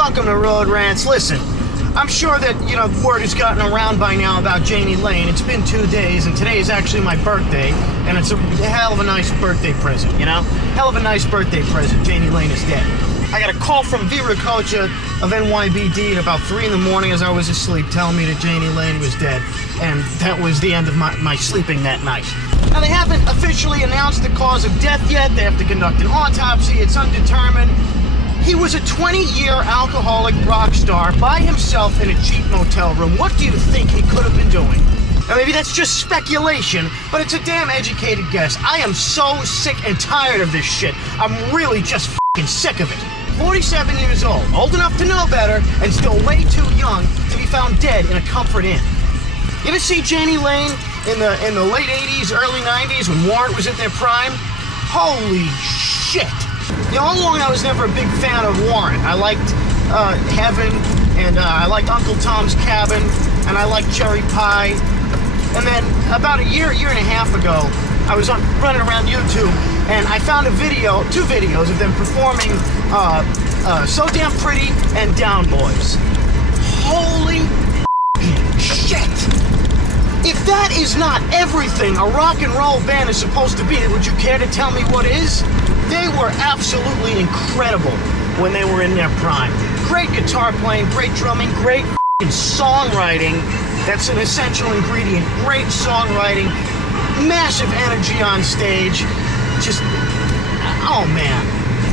welcome to Road Rants. Listen, I'm sure that, word has gotten around by now about Jani Lane. It's been 2 days, and today is actually my birthday, and it's a hell of a nice birthday present, Hell of a nice birthday present. Jani Lane is dead. I got a call from Vera Kocha of NYBD at about 3 in the morning as I was asleep, telling me that Jani Lane was dead, and that was the end of my sleeping that night. Now, they haven't officially announced the cause of death yet. They have to conduct an autopsy. It's undetermined. He was a 20-year alcoholic rock star by himself in a cheap motel room. What do you think he could have been doing? Now, maybe that's just speculation, but it's a damn educated guess. I am so sick and tired of this shit. I'm really just f***ing sick of it. 47 years old enough to know better, and still way too young to be found dead in a Comfort Inn. You ever see Jani Lane in the late 80s, early 90s when Warrant was at their prime? Holy shit! All along I was never a big fan of Warrant. I liked Heaven, and I liked Uncle Tom's Cabin, and I liked Cherry Pie. And then about a year and a half ago, I was running around YouTube, and I found two videos of them performing So Damn Pretty and Down Boys. Holy shit! If that is not everything a rock and roll band is supposed to be, would you care to tell me what is? They were absolutely incredible when they were in their prime. Great guitar playing, great drumming, great songwriting. That's an essential ingredient. Great songwriting, massive energy on stage. Just, oh man.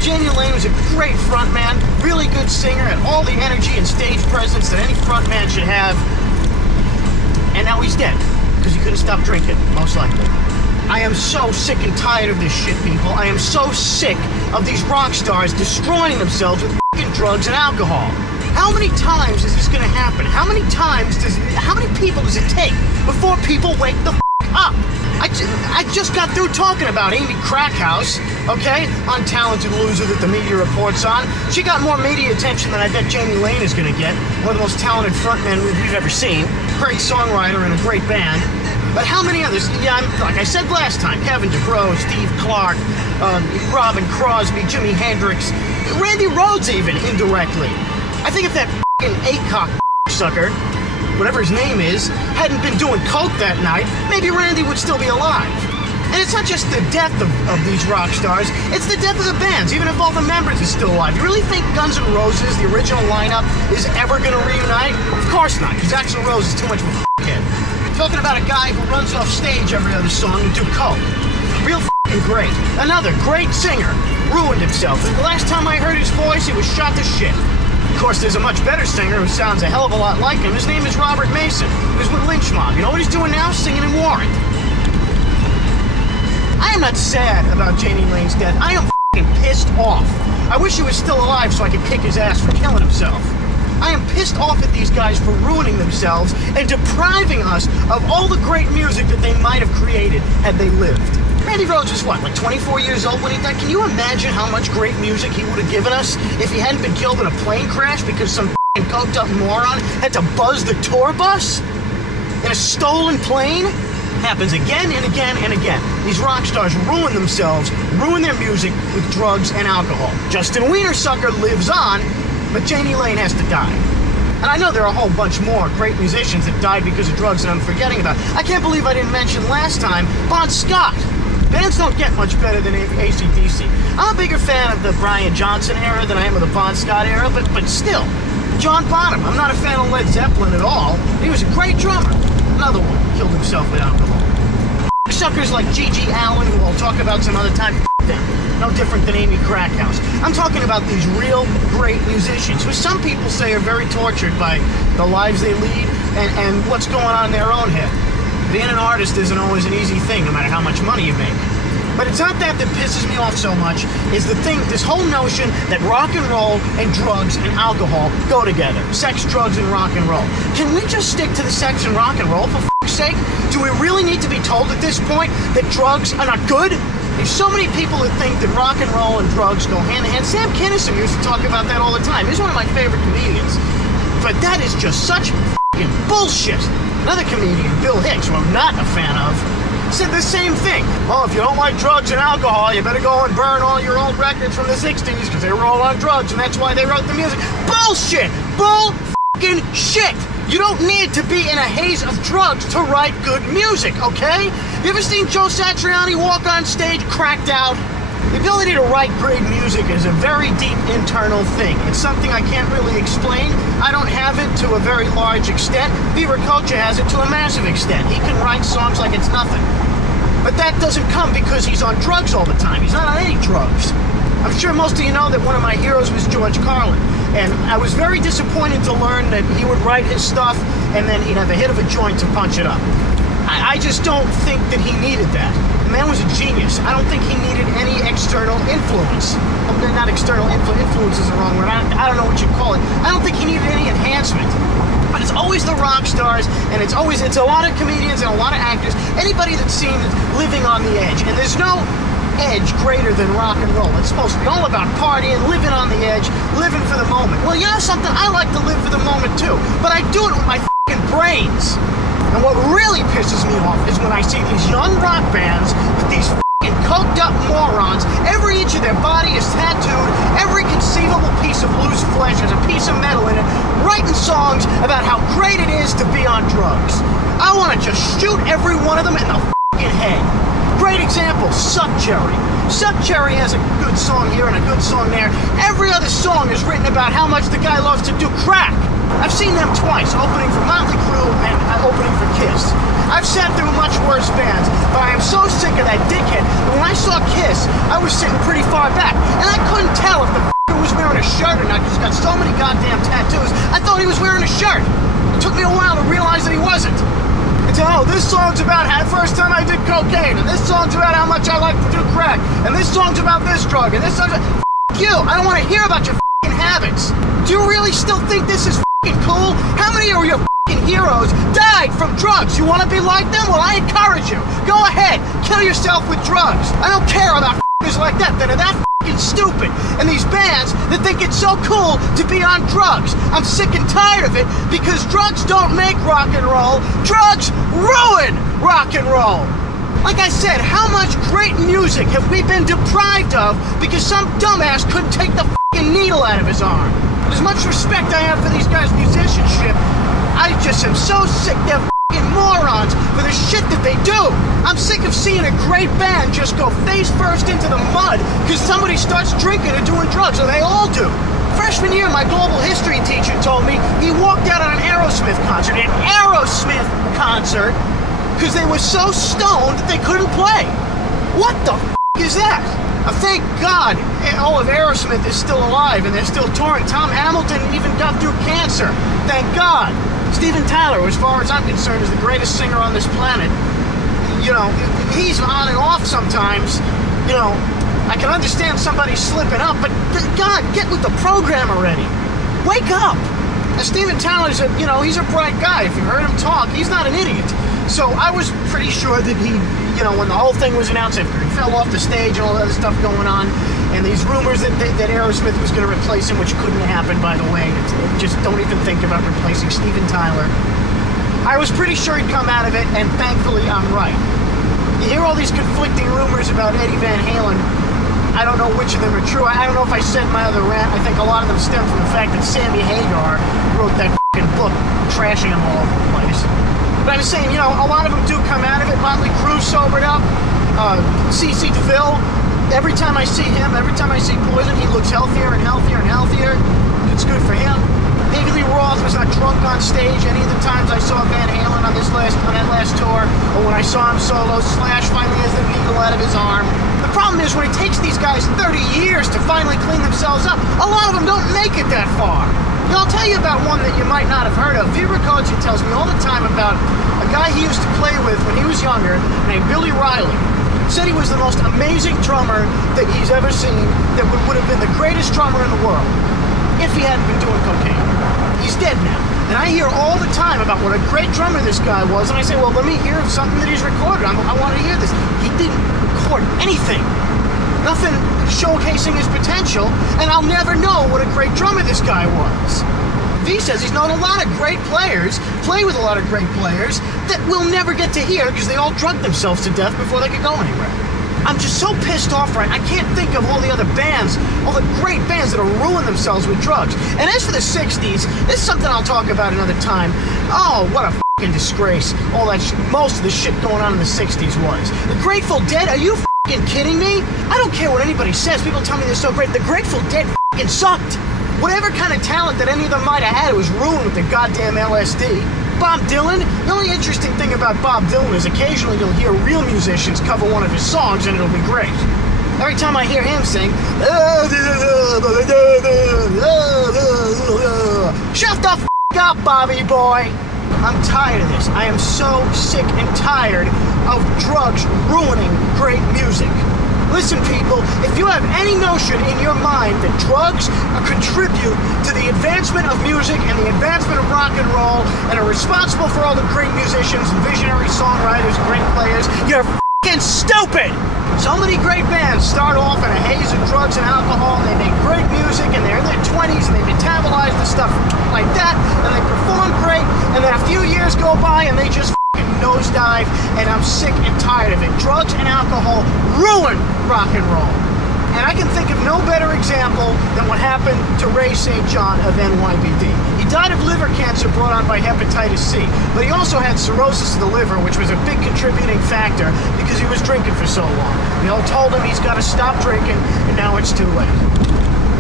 Jani Lane was a great frontman, really good singer, had all the energy and stage presence that any frontman should have. And now he's dead, because he couldn't stop drinking, most likely. I am so sick and tired of this shit, people. I am so sick of these rock stars destroying themselves with f***ing drugs and alcohol. How many times is this gonna happen? How many people does it take before people wake the f*** up? I just got through talking about Amy Crackhouse, okay? Untalented loser that the media reports on. She got more media attention than I bet Jani Lane is gonna get. One of the most talented frontmen we've ever seen. Great songwriter and a great band. But how many others? Yeah, like I said last time, Kevin DeBro, Steve Clark, Robin Crosby, Jimi Hendrix, Randy Rhoads even, indirectly. I think if that f***ing ACOC sucker, whatever his name is, hadn't been doing coke that night, maybe Randy would still be alive. And it's not just the death of these rock stars, it's the death of the bands, even if all the members are still alive. You really think Guns N' Roses, the original lineup, is ever gonna reunite? Of course not, because Axl Rose is too much of a f***head. Talking about a guy who runs off stage every other song and do coke. Real f***ing great. Another great singer ruined himself. And the last time I heard his voice, he was shot to shit. Of course, there's a much better singer who sounds a hell of a lot like him. His name is Robert Mason. He was with Lynch Mob. You know what he's doing now? Singing in Warrant. I am not sad about Jani Lane's death. I am f***ing pissed off. I wish he was still alive so I could kick his ass for killing himself. I am pissed off at these guys for ruining themselves and depriving us of all the great music that they might have created had they lived. Randy Rhoads was what, like 24 years old when he died? Can you imagine how much great music he would have given us if he hadn't been killed in a plane crash because some f***ing coked up moron had to buzz the tour bus? In a stolen plane? Happens again and again and again. These rock stars ruin themselves, ruin their music with drugs and alcohol. Justin Wienersucker lives on, but Jani Lane has to die. And I know there are a whole bunch more great musicians that died because of drugs that I'm forgetting about. I can't believe I didn't mention last time Bon Scott. Bands don't get much better than AC/DC. I'm a bigger fan of the Brian Johnson era than I am of the Bon Scott era, but still. John Bonham. I'm not a fan of Led Zeppelin at all. He was a great drummer. Another one killed himself with alcohol. Suckers like G.G. Allen, who I'll talk about some other time, them. No different than Amy Crackhouse. I'm talking about these real great musicians, who some people say are very tortured by the lives they lead and what's going on in their own head. Being an artist isn't always an easy thing, no matter how much money you make. But it's not that pisses me off so much, is this whole notion that rock and roll and drugs and alcohol go together. Sex, drugs, and rock and roll. Can we just stick to the sex and rock and roll, for f***'s sake? Do we really need to be told at this point that drugs are not good? There's so many people that think that rock and roll and drugs go hand in hand. Sam Kinison used to talk about that all the time. He's one of my favorite comedians. But that is just such f***ing bullshit. Another comedian, Bill Hicks, who I'm not a fan of, said the same thing. Well, if you don't like drugs and alcohol, you better go and burn all your old records from the 60s because they were all on drugs and that's why they wrote the music. Bullshit! Bull-f***ing-shit! You don't need to be in a haze of drugs to write good music, okay? You ever seen Joe Satriani walk on stage cracked out? The ability to write great music is a very deep internal thing. It's something I can't really explain. I don't have it to a very large extent. Viracocha has it to a massive extent. He can write songs like it's nothing. But that doesn't come because he's on drugs all the time. He's not on any drugs. I'm sure most of you know that one of my heroes was George Carlin. And I was very disappointed to learn that he would write his stuff and then he'd have a hit of a joint to punch it up. I just don't think that he needed that. The man was a genius. I don't think he needed any external influence. Not external influence is the wrong word. I don't know what you'd call it. I don't think he needed any enhancement. But it's always the rock stars, and it's a lot of comedians and a lot of actors. Anybody that's seen living on the edge, and there's no edge greater than rock and roll. It's supposed to be all about partying, living on the edge, living for the moment. Well, you know something? I like to live for the moment too, but I do it with my f***ing brains. And what really pisses me off is when I see these young rock bands with these f***ing coked up morons. Every inch of their body is tattooed. Every conceivable piece of loose flesh has a piece of metal in it, writing songs about how great it is to be on drugs. I want to just shoot every one of them in the f***ing head. Great example, Suck Cherry. Suck Cherry has a good song here and a good song there. Every other song is written about how much the guy loves to do crack. I've seen them twice, opening for Motley Crue and opening for Kiss. I've sat through much worse bands, but I am so sick of that dickhead. When I saw Kiss, I was sitting pretty far back, and I couldn't tell if the f***er was wearing a shirt or not because he's got so many goddamn tattoos. I thought he was wearing a shirt. It took me a while to realize that he wasn't. Oh, this song's about how first time I did cocaine, and this song's about how much I like to do crack, and this song's about this drug, and this song's about... F*** you! I don't want to hear about your f***ing habits. Do you really still think this is f***ing cool? How many of your f***ing heroes died from drugs? You want to be like them? Well, I encourage you. Go ahead, kill yourself with drugs. I don't care about f***ers like that are that f***ing stupid, and these bands that think it's so cool to be on drugs. I'm sick and tired of it because drugs don't make rock and roll. Drugs ruin rock and roll. Like I said, how much great music have we been deprived of because some dumbass couldn't take the f***ing needle out of his arm? As much respect I have for these guys' musicianship, I just am so sick they're f***ing morons for the shit that they do. I'm sick of seeing a great band just go face first into the mud because somebody starts drinking or doing drugs, or they all do. Freshman year, my global history teacher told me he walked out on an Aerosmith concert, because they were so stoned that they couldn't play. What the f*** is that? Thank God all of Aerosmith is still alive and they're still touring. Tom Hamilton even got through cancer. Thank God. Steven Tyler, as far as I'm concerned, is the greatest singer on this planet. You know, he's on and off sometimes. You know, I can understand somebody slipping up, but God, get with the program already. Wake up. Steven Tyler's he's a bright guy. If you heard him talk, he's not an idiot. So I was pretty sure that he, when the whole thing was announced, after he fell off the stage and all that other stuff going on, and these rumors that Aerosmith was going to replace him, which couldn't happen, by the way. Just don't even think about replacing Steven Tyler. I was pretty sure he'd come out of it, and thankfully I'm right. You hear all these conflicting rumors about Eddie Van Halen. I don't know which of them are true. I don't know if I said my other rant. I think a lot of them stem from the fact that Sammy Hagar wrote that f***ing book trashing him all over the place. But I'm saying, a lot of them do come out of it. Motley Crue sobered up. C.C. DeVille, every time I see him, every time I see Poison, he looks healthier and healthier and healthier. It's good for him. David Lee Roth was not drunk on stage any of the times I saw Van Halen on that last tour, or when I saw him solo. Slash finally has the needle out of his arm. The problem is when it takes these guys 30 years to finally clean themselves up, a lot of them don't make it that far. I'll tell you about one that you might not have heard of. Viracocha tells me all the time about a guy he used to play with when he was younger named Billy Riley. Said he was the most amazing drummer that he's ever seen, that would have been the greatest drummer in the world if he hadn't been doing cocaine. He's dead now. And I hear all the time about what a great drummer this guy was, and I say, well, let me hear something that he's recorded. I want to hear this. He didn't record anything. Nothing showcasing his potential, and I'll never know what a great drummer this guy was. V says he's known a lot of great players, play with a lot of great players, that we'll never get to hear because they all drugged themselves to death before they could go anywhere. I'm just so pissed off, right? I can't think of all the other bands, all the great bands that have ruined themselves with drugs. And as for the 60s, this is something I'll talk about another time. Oh, what a fucking disgrace. All that most of the shit going on in the 60s was. The Grateful Dead, are you fucking kidding me? I don't care what anybody says. People tell me they're so great. The Grateful Dead fucking sucked. Whatever kind of talent that any of them might have had, it was ruined with the goddamn LSD. Bob Dylan, the only interesting thing about Bob Dylan is occasionally you'll hear real musicians cover one of his songs and it'll be great. Every time I hear him sing, shut the f*** up, Bobby boy. I'm tired of this. I am so sick and tired of drugs ruining great music. Listen, people, if you have any notion in your mind that drugs contribute to the advancement of music and the advancement of rock and roll and are responsible for all the great musicians and visionary songwriters and great players, you're f***ing stupid! So many great bands start off in a haze of drugs and alcohol, and they make great music, and they're in their 20s, and they metabolize the stuff like that, and they perform great, and then a few years go by, and they just nosedive, and I'm sick and tired of it. Drugs and alcohol ruin rock and roll. And I can think of no better example than what happened to Ray St. John of NYBD. He died of liver cancer brought on by hepatitis C, but he also had cirrhosis of the liver, which was a big contributing factor because he was drinking for so long. We all told him he's got to stop drinking, and now it's too late.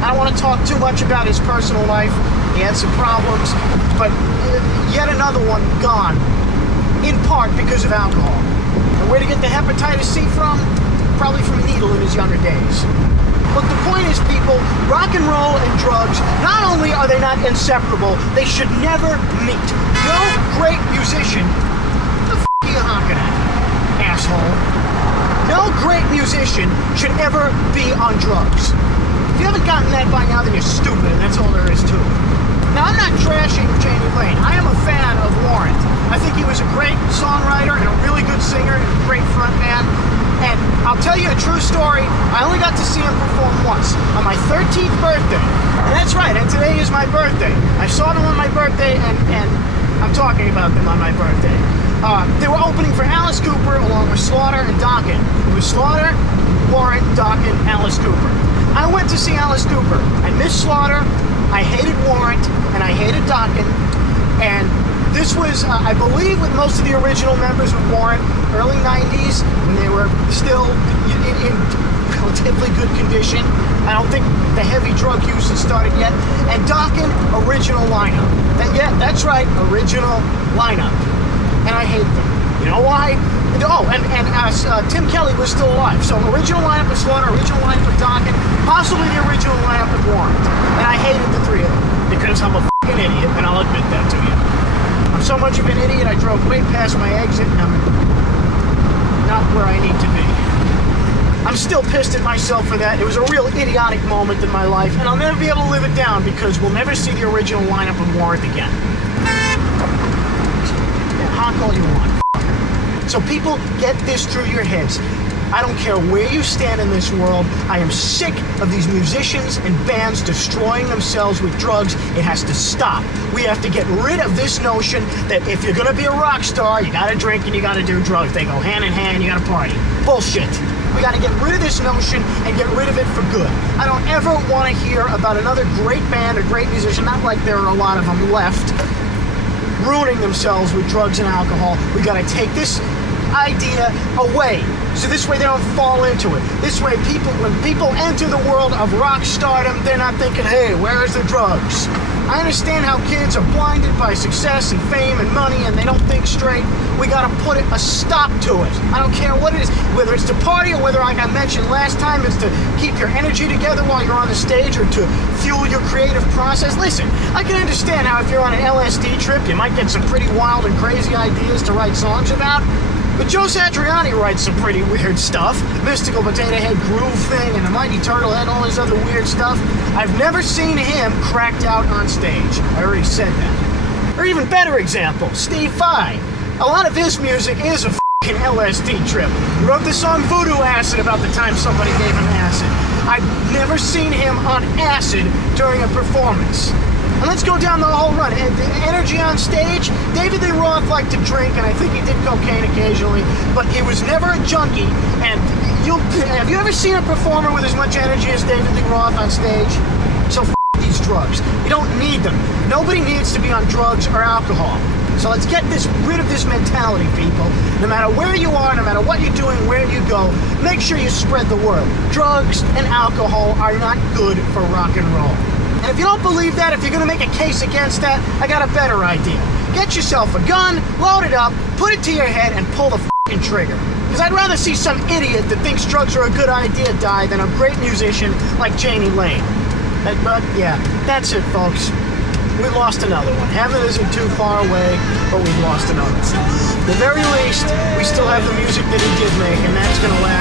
I don't want to talk too much about his personal life. He had some problems, but yet another one gone. In part because of alcohol. And where to get the hepatitis C from? Probably from a needle in his younger days. Look, the point is, people, rock and roll and drugs, not only are they not inseparable, they should never meet. No great musician, what the f*** are you honking at, asshole? No great musician should ever be on drugs. If you haven't gotten that by now, then you're stupid, and that's all there is to it. Now, I'm not trashing Jani Lane. I am a fan of Warrant. I think he was a great songwriter and a really good singer and a great frontman. And I'll tell you a true story. I only got to see him perform once, on my 13th birthday. And that's right, and today is my birthday. I saw them on my birthday, and I'm talking about them on my birthday. They were opening for Alice Cooper along with Slaughter and Dokken. It was Slaughter, Warrant, Dokken, Alice Cooper. I went to see Alice Cooper. I missed Slaughter, I hated Warrant, and I hated Dokken, and this was, I believe, with most of the original members of Warrant, early 90s, when they were still in relatively good condition. I don't think the heavy drug use had started yet. And Dokken, original lineup. That's right, original lineup. And I hate them. You know why? Oh, and Tim Kelly was still alive. So original lineup of Slaughter, original lineup of Dokken, possibly the original lineup of Warrant. And I hated the three of them because I'm a f***ing idiot, and I'll admit that to you. I'm so much of an idiot, I drove way past my exit, and I'm not where I need to be. I'm still pissed at myself for that. It was a real idiotic moment in my life, and I'll never be able to live it down because we'll never see the original lineup of Warrant again. Yeah, honk all you want. So people, get this through your heads. I don't care where you stand in this world. I am sick of these musicians and bands destroying themselves with drugs. It has to stop. We have to get rid of this notion that if you're going to be a rock star, you got to drink and you got to do drugs. They go hand in hand, you got to party. Bullshit. We got to get rid of this notion and get rid of it for good. I don't ever want to hear about another great band or great musician, not like there are a lot of them left, ruining themselves with drugs and alcohol. We got to take this idea away, so this way they don't fall into it. This way, when people enter the world of rock stardom, they're not thinking, hey, where is the drugs? I understand how kids are blinded by success and fame and money, and they don't think straight. We gotta put a stop to it. I don't care what it is, whether it's to party or whether, like I mentioned last time, it's to keep your energy together while you're on the stage or to fuel your creative process. Listen, I can understand how if you're on an LSD trip, you might get some pretty wild and crazy ideas to write songs about. But Joe Satriani writes some pretty weird stuff. Mystical Potato Head Groove thing and the Mighty Turtle Head, all this other weird stuff. I've never seen him cracked out on stage. I already said that. Or even better example, Steve Vai. A lot of his music is a f***ing LSD trip. He wrote the song Voodoo Acid about the time somebody gave him acid. I've never seen him on acid during a performance. And let's go down the whole run. And the energy on stage, David Lee Roth liked to drink, and I think he did cocaine occasionally, but he was never a junkie. And have you ever seen a performer with as much energy as David Lee Roth on stage? So these drugs. You don't need them. Nobody needs to be on drugs or alcohol. So let's get rid of this mentality, people. No matter where you are, no matter what you're doing, where you go, make sure you spread the word. Drugs and alcohol are not good for rock and roll. And if you don't believe that, if you're going to make a case against that, I got a better idea. Get yourself a gun, load it up, put it to your head, and pull the fucking trigger. Because I'd rather see some idiot that thinks drugs are a good idea die than a great musician like Jani Lane. But yeah, that's it, folks. We lost another one. Heaven isn't too far away, but we've lost another one. At the very least, we still have the music that he did make, and that's going to last